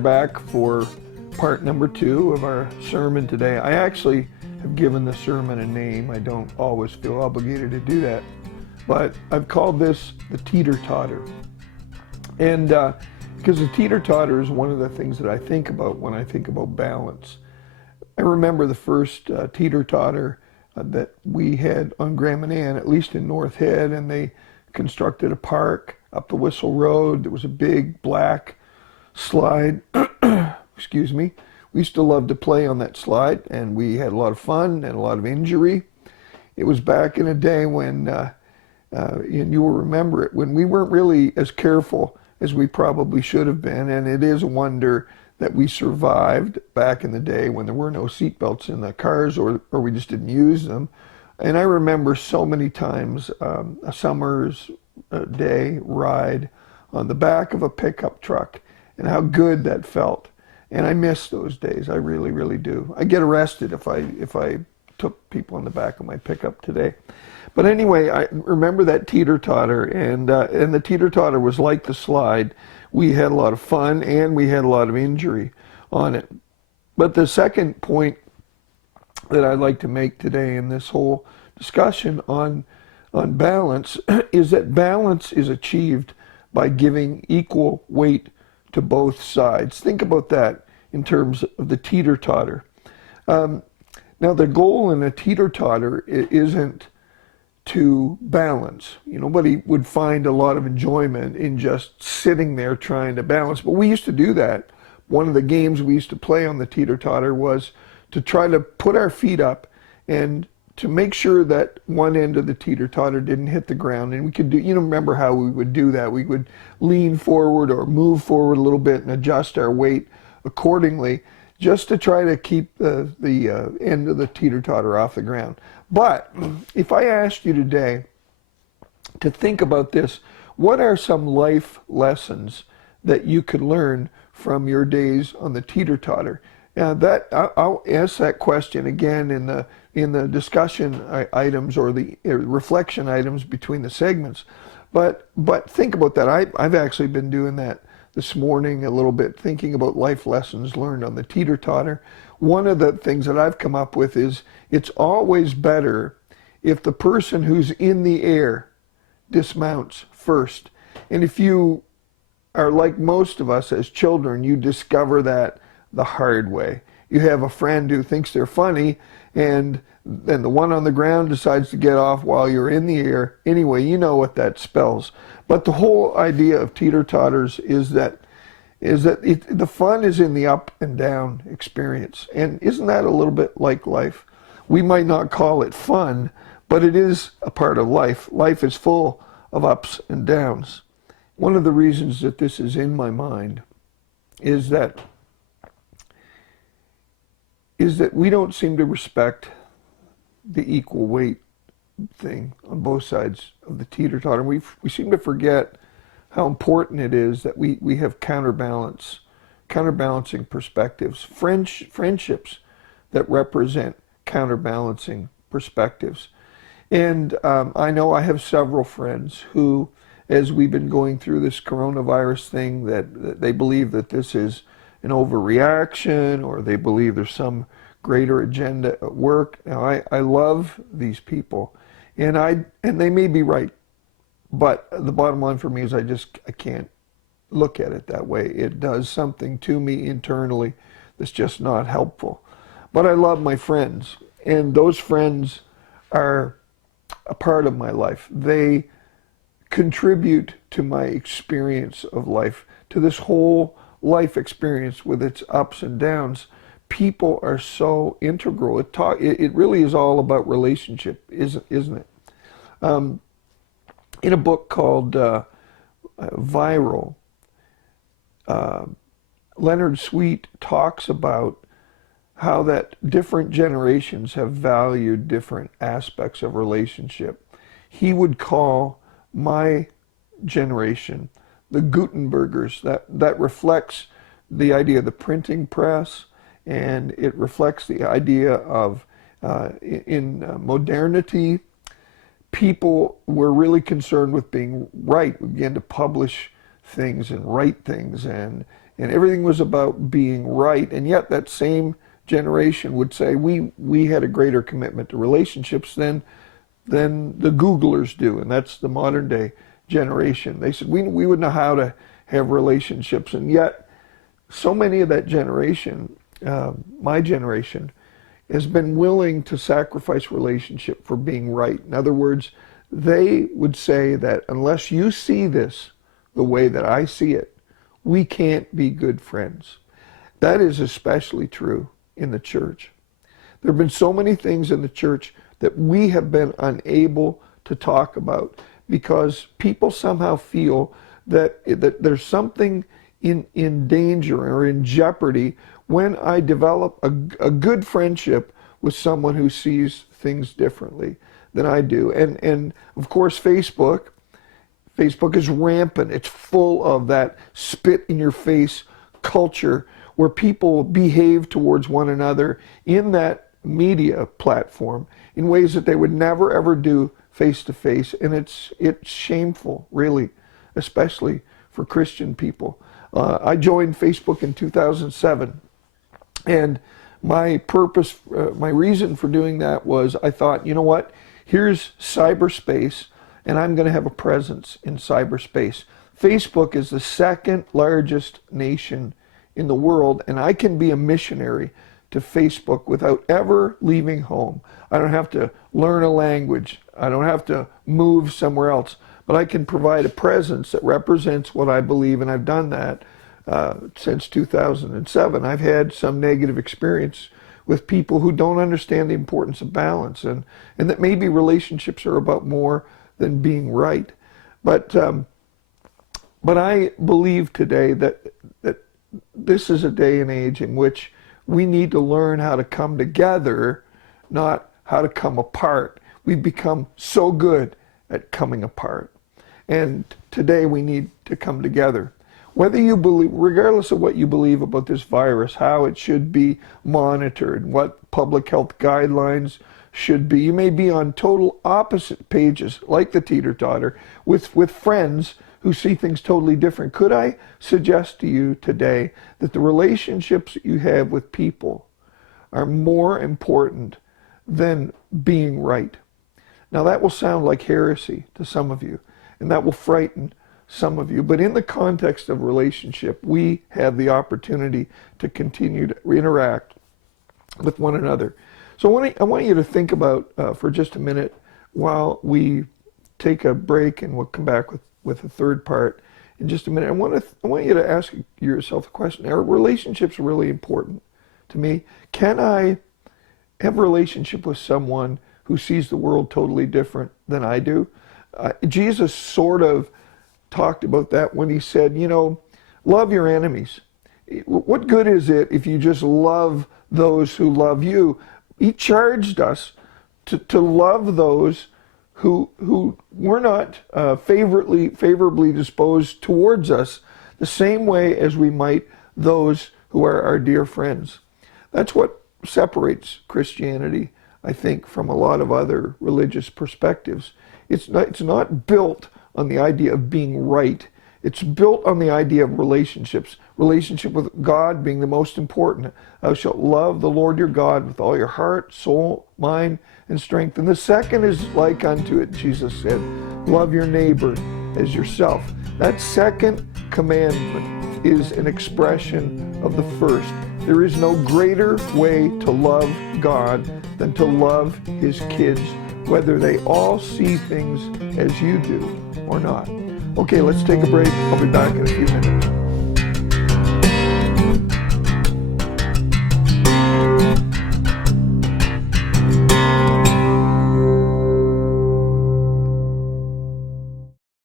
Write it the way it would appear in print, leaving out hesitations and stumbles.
back for part number 2 of our sermon today. I actually have given the sermon a name. I don't always feel obligated to do that, but I've called this the teeter-totter. And because the teeter-totter is one of the things that I think about when I think about balance. I remember the first teeter-totter that we had on Grand Manan, at least in North Head, and they constructed a park up the Whistle Road. There was a big black slide. Excuse me. We used to love to play on that slide, and we had a lot of fun and a lot of injury. It was back in a day when, and you will remember it, when we weren't really as careful as we probably should have been, and it is a wonder that we survived back in the day when there were no seatbelts in the cars, or we just didn't use them. And I remember so many times a summer's day ride on the back of a pickup truck and how good that felt. And I miss those days. I really, really do. I get arrested if I took people on the back of my pickup today. But anyway, I remember that teeter-totter, and the teeter-totter was like the slide. We had a lot of fun and we had a lot of injury on it. But the second point that I'd like to make today in this whole discussion on balance is that balance is achieved by giving equal weight to both sides. Think about that in terms of the teeter-totter. Now, the goal in a teeter-totter isn't to balance. Nobody would find a lot of enjoyment in just sitting there trying to balance. But we used to do that. One of the games we used to play on the teeter-totter was to try to put our feet up and to make sure that one end of the teeter-totter didn't hit the ground. And we could do, remember how we would do that. We would lean forward or move forward a little bit and adjust our weight accordingly, just to try to keep the end of the teeter-totter off the ground. But if I asked you today to think about this, what are some life lessons that you could learn from your days on the teeter-totter? I'll ask that question again in the discussion items or the reflection items between the segments. But think about that. I've actually been doing that this morning a little bit, thinking about life lessons learned on the teeter-totter. One of the things that I've come up with is it's always better if the person who's in the air dismounts first. And if you are like most of us as children, you discover that the hard way. You have a friend who thinks they're funny, and then the one on the ground decides to get off while you're in the air. Anyway, you know what that spells. But the whole idea of teeter-totters is that the fun is in the up and down experience. And isn't that a little bit like life? We might not call it fun, but it is a part of life. Life is full of ups and downs. One of the reasons that this is in my mind is that we don't seem to respect the equal weight thing on both sides of the teeter-totter. We seem to forget how important it is that we have counterbalancing perspectives, friendships that represent counterbalancing perspectives. And I know I have several friends who, as we've been going through this coronavirus thing, that they believe that this is an overreaction, or they believe there's some greater agenda at work. Now, I love these people, and they may be right, but the bottom line for me is I can't look at it that way. It does something to me internally that's just not helpful. But I love my friends, and those friends are a part of my life. They contribute to my experience of life, to this whole life experience with its ups and downs. People are so integral. It really is all about relationship, isn't it? In a book called Viral, Leonard Sweet talks about how that different generations have valued different aspects of relationship. He would call my generation the Gutenbergers. That reflects the idea of the printing press, and it reflects the idea of in modernity, people were really concerned with being right. We began to publish things and write things and and everything was about being right. And yet that same generation would say we had a greater commitment to relationships than the Googlers do, and that's the modern day generation. They said we would know how to have relationships, and yet so many of that generation, my generation, has been willing to sacrifice relationship for being right. In other words, they would say that unless you see this the way that I see it, we can't be good friends. That is especially true in the church. There have been so many things in the church that we have been unable to talk about because people somehow feel that there's something in danger or in jeopardy when I develop a good friendship with someone who sees things differently than I do. And of course, Facebook is rampant. It's full of that spit in your face culture where people behave towards one another in that media platform in ways that they would never ever do face to face. And it's shameful, really, especially for Christian people. I joined Facebook in 2007, and my purpose, my reason for doing that was I thought, you know what, here's cyberspace, and I'm going to have a presence in cyberspace. Facebook is the second largest nation in the world, and I can be a missionary to Facebook without ever leaving home. I don't have to learn a language. I don't have to move somewhere else, but I can provide a presence that represents what I believe, and I've done that since 2007. I've had some negative experience with people who don't understand the importance of balance, and that maybe relationships are about more than being right. But I believe today that this is a day and age in which we need to learn how to come together, not how to come apart. We've become so good at coming apart. And today we need to come together. Whether you believe, regardless of what you believe about this virus, how it should be monitored, what public health guidelines should be, you may be on total opposite pages, like the teeter-totter, with friends who see things totally different. Could I suggest to you today that the relationships that you have with people are more important than being right? Now that will sound like heresy to some of you, and that will frighten some of you, but in the context of relationship, we have the opportunity to continue to interact with one another. So I want you to think about for just a minute while we take a break, and we'll come back with a third part in just a minute. I want you to ask yourself a question. Are relationships really important to me? Can I have a relationship with someone who sees the world totally different than I do? Jesus sort of talked about that when he said, love your enemies. What good is it if you just love those who love you? He charged us to love those who were not favorably disposed towards us the same way as we might those who are our dear friends. That's what separates Christianity, I think, from a lot of other religious perspectives. It's not built on the idea of being right. It's built on the idea of relationships. Relationship with God being the most important. Thou shalt love the Lord your God with all your heart, soul, mind, and strength. And the second is like unto it, Jesus said. Love your neighbor as yourself. That second commandment is an expression of the first. There is no greater way to love God than to love his kids, whether they all see things as you do or not. Okay, let's take a break. I'll be back in a few minutes.